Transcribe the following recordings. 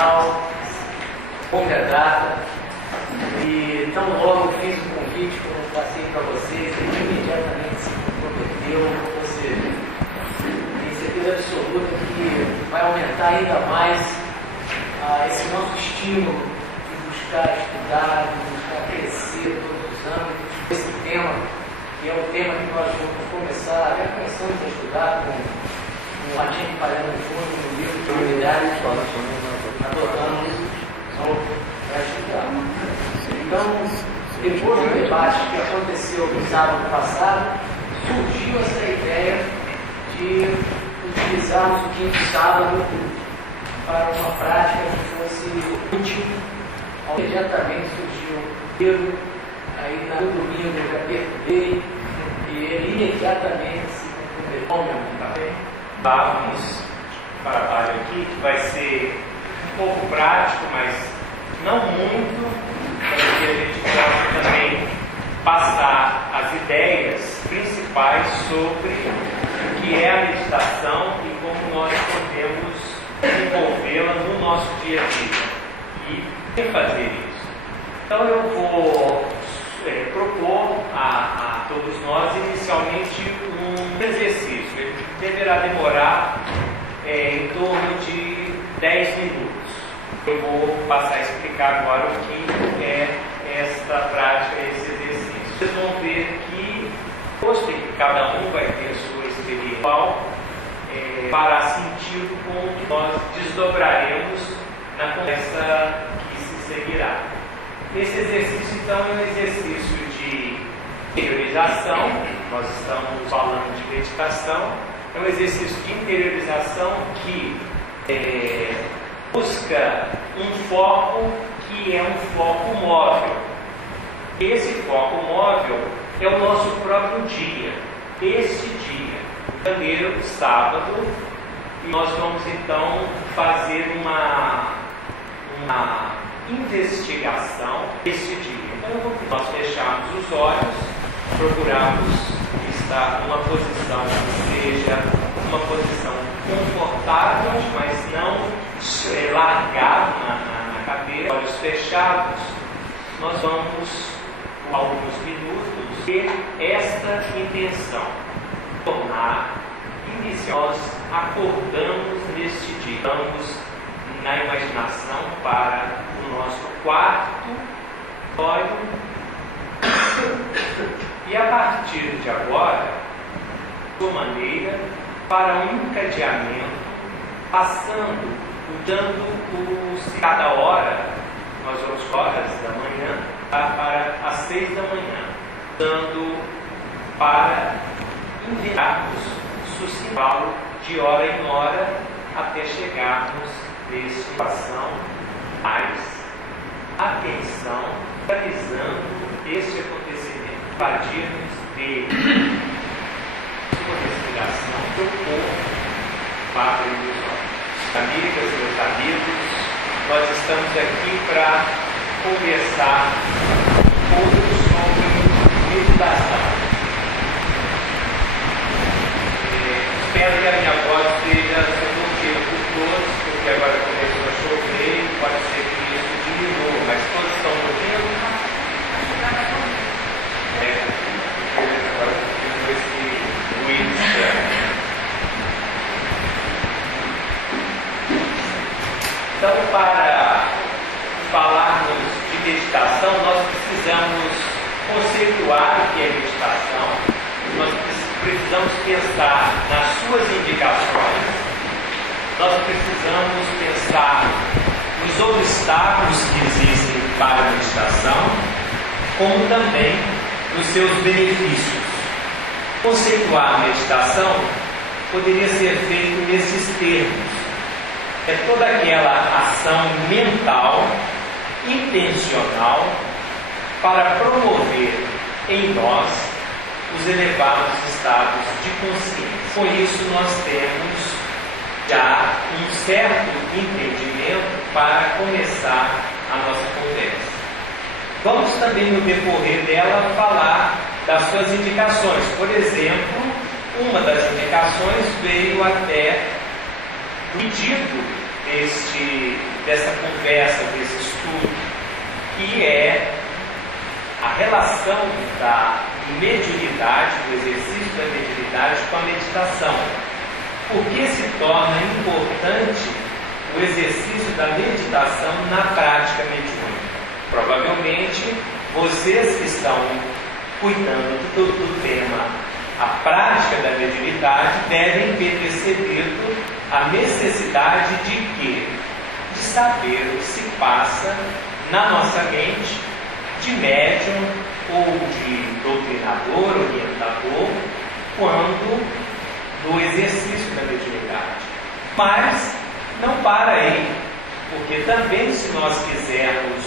especial, longa data, e tão logo fiz o convite, como eu passei para vocês, ele imediatamente se comprometeu, ou seja, tenho certeza absoluta que vai aumentar ainda mais esse nosso estímulo de buscar estudar, de buscar crescer todos os anos. Esse tema, que é um tema que nós vamos começar, já começamos a estudar com o Martim Palhano Júnior, no livro de unidades, adotamos para estudar. Então, depois do debate que aconteceu no sábado passado, surgiu essa ideia de utilizarmos o quinto sábado para uma prática que fosse útil. Imediatamente surgiu o Pedro, aí no domingo eu já perguntei, e ele imediatamente se comprometeu. Vamos para o trabalho aqui, que vai ser um pouco prático, mas não muito, para que a gente possa também passar as ideias principais sobre o que é a meditação e como nós podemos envolvê-la no nosso dia a dia e fazer isso. Então eu vou propor a todos nós inicialmente um exercício. Ele deverá demorar em torno de 10 minutos. Eu vou passar a explicar agora o que é esta prática, esse exercício. Vocês vão ver que cada um vai ter a sua experiência fará sentido com o que nós desdobraremos na conversa que se seguirá. Esse exercício, então, é um exercício de interiorização. Nós estamos falando de meditação. É um exercício de interiorização que busca um foco que é um foco móvel. Esse foco móvel é o nosso próprio dia. Este dia, janeiro, sábado, e nós vamos então fazer uma investigação desse dia. Então, nós fechamos os olhos, procuramos estar numa posição que seja uma posição confortável, mas não largado na cadeira, olhos fechados. Nós vamos, por alguns minutos, ter esta intenção, tornar inicial. Nós acordamos neste dia, estamos na imaginação para o nosso quarto olho, e a partir de agora, de uma maneira, para um encadeamento, dando cada hora, nós vamos horas da manhã, para as 6 da manhã, dando para enviarmos sucinto de hora em hora até chegarmos nessa situação, mais atenção, realizando este acontecimento, invadirmos de sua respiração do corpo, para os olhos. Amigas, meus amigos, nós estamos aqui para conversar um pouco sobre meditação. Espero que a minha voz seja reconhecida por todos, porque agora começou a chover, pode ser que isso diminua, mas todos estão ouvindo. Agora com esse ruído externo. Então, para falarmos de meditação, nós precisamos conceituar o que é meditação, nós precisamos pensar nas suas indicações, nós precisamos pensar nos obstáculos que existem para a meditação, como também nos seus benefícios. Conceituar a meditação poderia ser feito nesses termos. É toda aquela ação mental, intencional, para promover em nós os elevados estados de consciência. Com isso, nós temos já um certo entendimento para começar a nossa conversa. Vamos também, no decorrer dela, falar das suas indicações. Por exemplo, uma das indicações veio até o pedido dessa conversa, desse estudo, que é a relação da mediunidade, do exercício da mediunidade com a meditação. Por que se torna importante o exercício da meditação na prática mediúnica? Provavelmente, vocês que estão cuidando do tema, a prática da mediunidade, devem ter percebido a necessidade de quê? De saber o que se passa na nossa mente, de médium ou de doutrinador, orientador, quando no exercício da mediunidade. Mas não para aí, porque também, se nós quisermos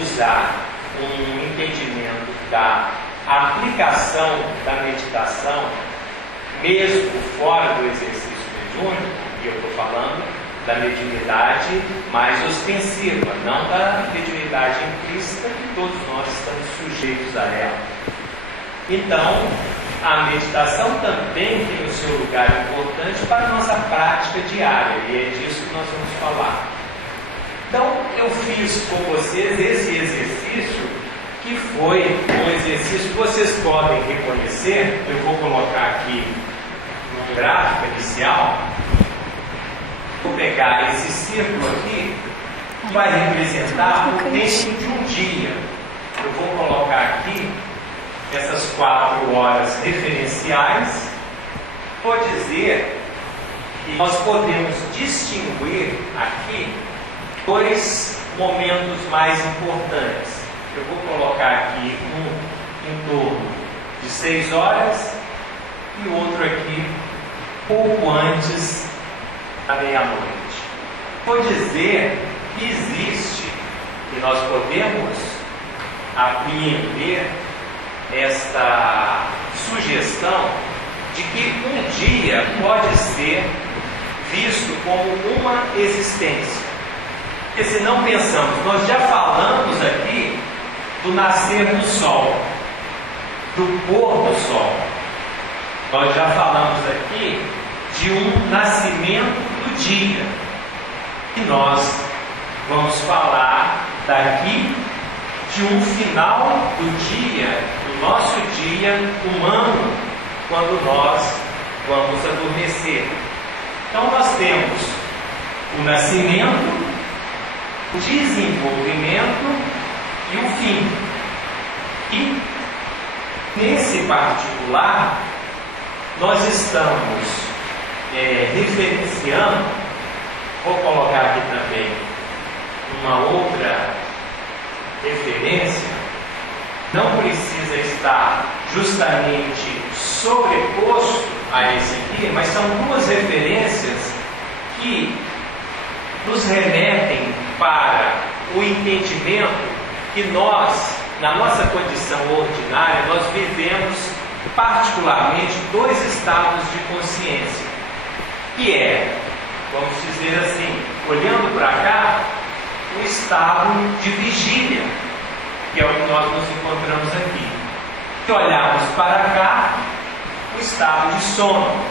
usar um entendimento da aplicação da meditação, mesmo fora do exercício mediúnico, e eu estou falando da mediunidade mais ostensiva, não da mediunidade implícita, que todos nós estamos sujeitos a ela. Então, a meditação também tem o seu lugar importante para a nossa prática diária, e é disso que nós vamos falar. Então, eu fiz com vocês esse exercício, que foi um exercício que vocês podem reconhecer. Eu vou colocar aqui no gráfico inicial. Vou pegar esse círculo aqui, que vai representar o tempo de um dia. Eu vou colocar aqui essas 4 horas referenciais. Vou dizer que nós podemos distinguir aqui 2 momentos mais importantes. Eu vou colocar aqui um em torno de 6 horas e o outro aqui pouco antes da meia-noite. Vou dizer que existe, e nós podemos apreender esta sugestão de que um dia pode ser visto como uma existência. Porque se não pensamos, nós já falamos aqui do nascer do sol, do pôr do sol. Nós já falamos aqui de um nascimento do dia. E nós vamos falar daqui de um final do dia, do nosso dia humano, quando nós vamos adormecer. Então nós temos o nascimento, o desenvolvimento e o fim. E nesse particular nós estamos referenciando, vou colocar aqui também uma outra referência, não precisa estar justamente sobreposto a esse aqui, mas são 2 referências que nos remetem para o entendimento que nós, na nossa condição ordinária, nós vivemos particularmente 2 estados de consciência, que é, vamos dizer assim, olhando para cá, o estado de vigília, que é o que nós nos encontramos aqui. Se olharmos para cá, o estado de sono.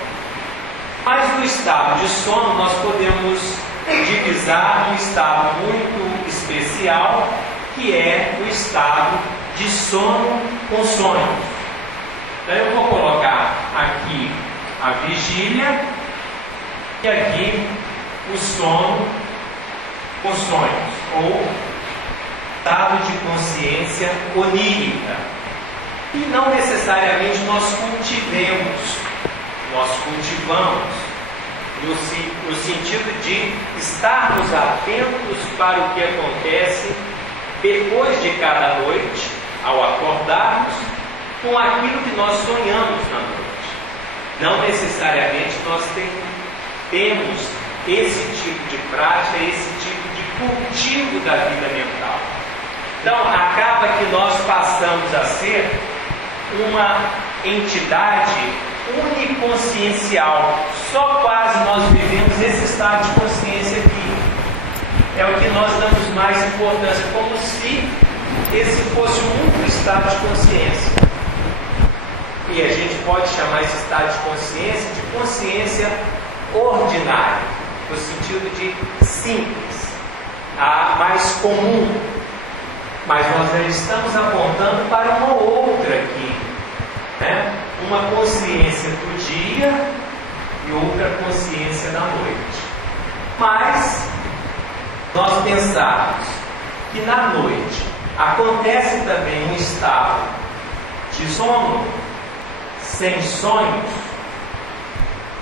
Mas no estado de sono nós podemos divisar um estado muito especial, que é o estado de sono com sonhos. Então eu vou colocar aqui a vigília e aqui o sono com sonhos, ou estado de consciência onírica. E não necessariamente nós cultivamos no sentido de estarmos atentos para o que acontece depois de cada noite, ao acordarmos, com aquilo que nós sonhamos na noite. Não necessariamente nós temos esse tipo de prática, esse tipo de cultivo da vida mental. Então, acaba que nós passamos a ser uma entidade uniconsciencial. Só quase nós vivemos esse estado de consciência aqui. É o que nós damos mais importância, como se esse fosse um único estado de consciência. E a gente pode chamar esse estado de consciência ordinária, no sentido de simples. mais comum. Mas nós já estamos apontando para uma outra aqui, né? Uma consciência do dia e outra consciência da noite. Mas nós pensarmos que na noite acontece também um estado de sono, sem sonhos,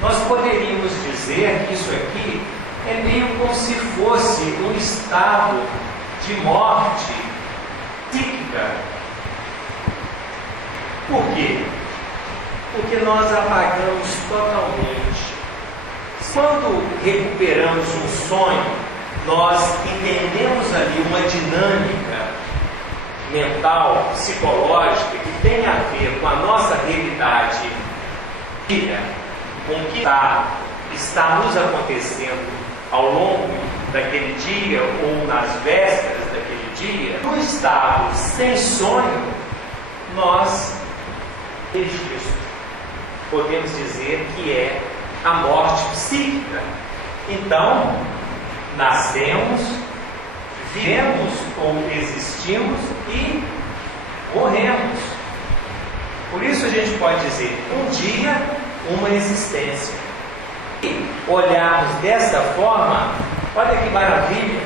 nós poderíamos dizer que isso aqui é meio como se fosse um estado de morte psíquica. Por quê? Porque nós apagamos totalmente. Quando recuperamos um sonho, nós entendemos ali uma dinâmica mental, psicológica, que tem a ver com a nossa realidade, com o que está nos acontecendo ao longo daquele dia ou nas vésperas daquele dia. No estado sem sonho, nós podemos dizer que é a morte psíquica. Então, nascemos, vivemos ou existimos e morremos. Por isso a gente pode dizer, um dia, uma existência. E olharmos dessa forma, olha que maravilha,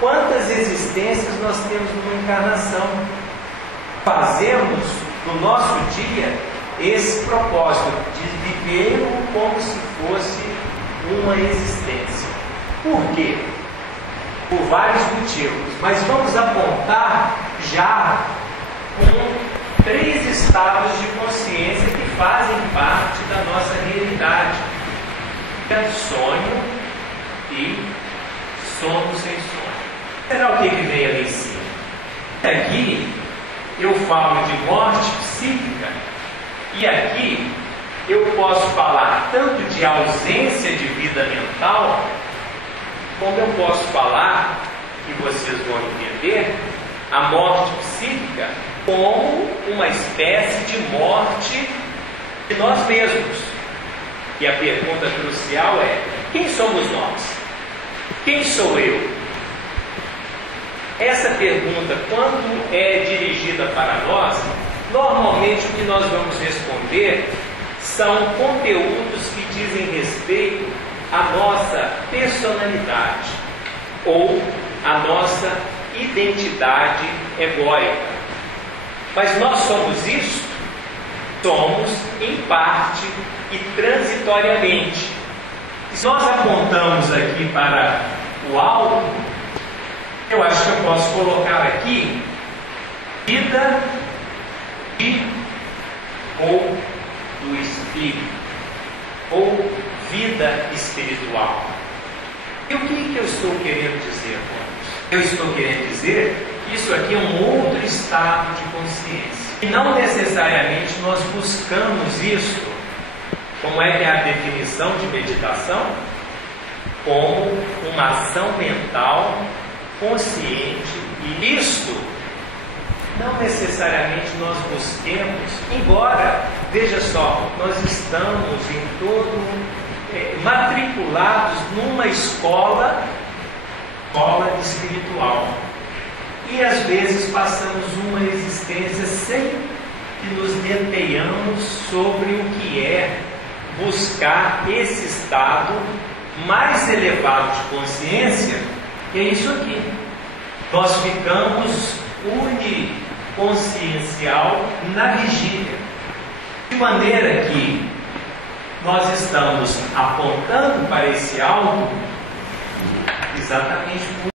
quantas existências nós temos numa encarnação. Fazemos no nosso dia esse propósito de viver como se fosse uma existência. Por quê? Por vários motivos, mas vamos apontar já com 3 estados de consciência que fazem parte da nossa realidade: sonho e sono sem sonho. Será o que vem ali em cima? Aqui eu falo de morte psíquica e aqui eu posso falar tanto de ausência de vida mental, como eu posso falar, que vocês vão entender, a morte psíquica como uma espécie de morte de nós mesmos. E a pergunta crucial é: quem somos nós? Quem sou eu? Essa pergunta, quando é dirigida para nós, normalmente o que nós vamos responder são conteúdos que dizem respeito à nossa personalidade ou à nossa identidade egóica. Mas nós somos isso? Somos em parte e transitoriamente. Se nós apontamos aqui para o alto, eu acho que eu posso colocar aqui vida ou do espírito, ou vida espiritual. E o que eu estou querendo dizer com isso? Eu estou querendo dizer que isso aqui é um outro estado de consciência. E não necessariamente nós buscamos isso. Como é que é a definição de meditação? Como uma ação mental consciente. E isto não necessariamente nós busquemos, embora, veja só, nós estamos em todo matriculados numa escola espiritual. E às vezes passamos uma existência sem que nos detenhamos sobre o que é buscar esse estado mais elevado de consciência, que é isso aqui. Nós ficamos uniconsciencial na vigília, de maneira que nós estamos apontando para esse alto exatamente por